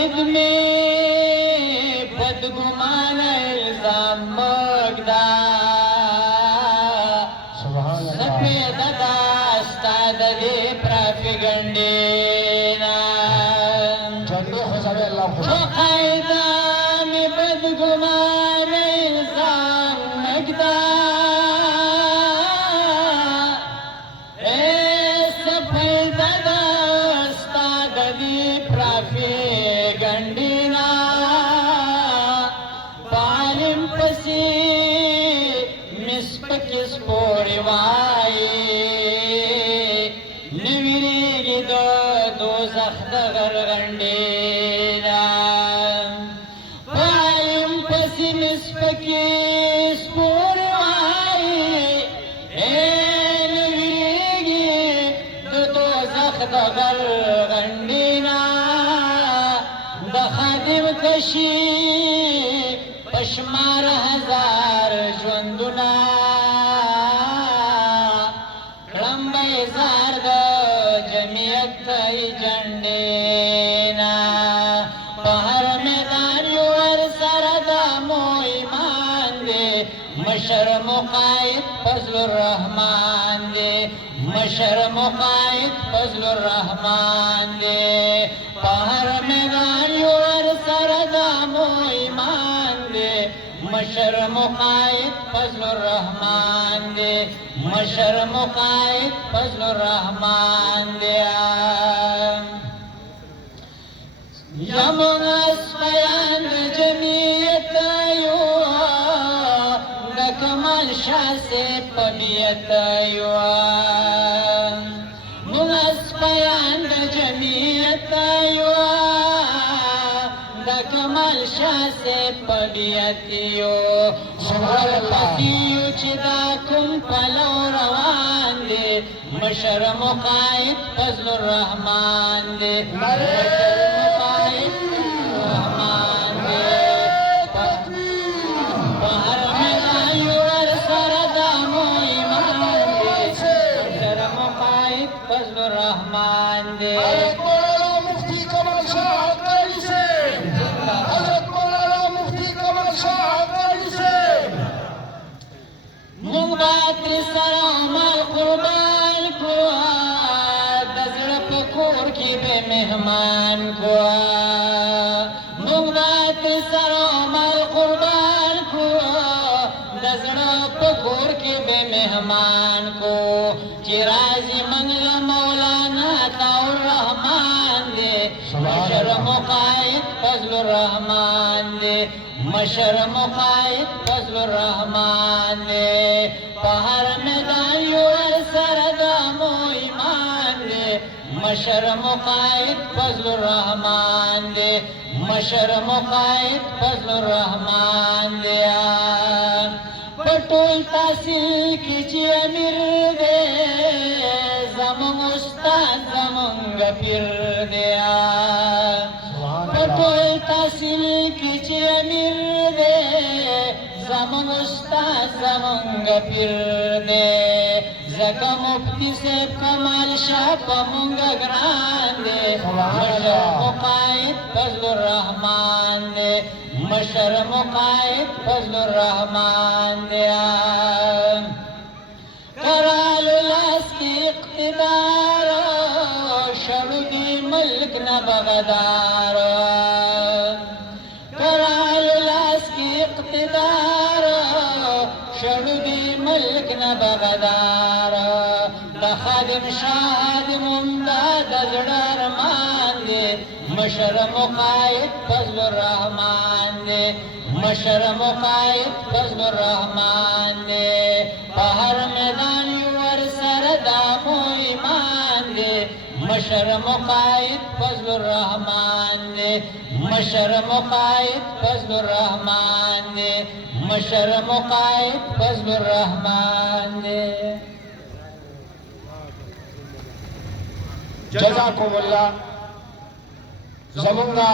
قائد میں بدگمان الزام مگدا سپید داستا دی پراپیگنڈینا قائد میں بدگمان الزام مگدا گنڈینا پالم پسی مسپکس پوری وائی نویری دو زخد غرغنڈینا پالم پسی مسپکس پوری وائی نویری دو زخد غرغنڈینا خادم کشی پشمار ہزار جوندنا کلم بیزار دا جمعیت جنڈینا پہر میدان یور سردا مو ایمان دے مشر مقائد فضل الرحمن دے مشر مقائد فضل الرحمن دے پہر میدان یور سردا مو ایمان دے مشر مقائد فضل الرحمن دے مشر مقائد فضل الرحمن دے یمن اسقیان جمعیت یو دکمال شاہ سے پبیت یو من اسقیان جمعیت یو دکمال شاہ سے پبیت یو سوال پتیو چدا کم پلو روان دے مشر مقائد فضل الرحمن دے سلام القربان کو دزڑ پکور کی بے مہمان کو مغبات سلام القربان کو دزڑ پکور کی بے مہمان کو چرازی منگل مولانا تاور رحمان دے مشر مقائد فضل الرحمن دے مشر مقائد فضل الرحمن دے پہر میدان یور سردا مو ایمان دے مشر مقائد فضل الرحمن دے مشر مقائد فضل الرحمن دے پٹول تحصیل کی چی امیر دے زمان استاد زمان پیر دیا پٹول تحصیل کی چی امیر دے زمان استاد زمان پیر دے زکا مفتی سیب کمال شاہ پا منگا گران دے مشر مقائد فضل الرحمن دے مشر مقائد فضل الرحمن دے کرال لاس کی اقتدار شرودی ملک نبغدار کرال لاس کی اقتدار شرودی ملک نبغدار خادم شاد ممداد زڑار مان دے مشر مقائد فضل الرحمن دے مشر مقائد فضل الرحمن دے پہر میدان یور سردا مو ایمان دے مشر مقائد فضل الرحمن دے مشر مقائد فضل الرحمن دے مشر مقائد فضل الرحمن دے جزاکم اللہ زمانہ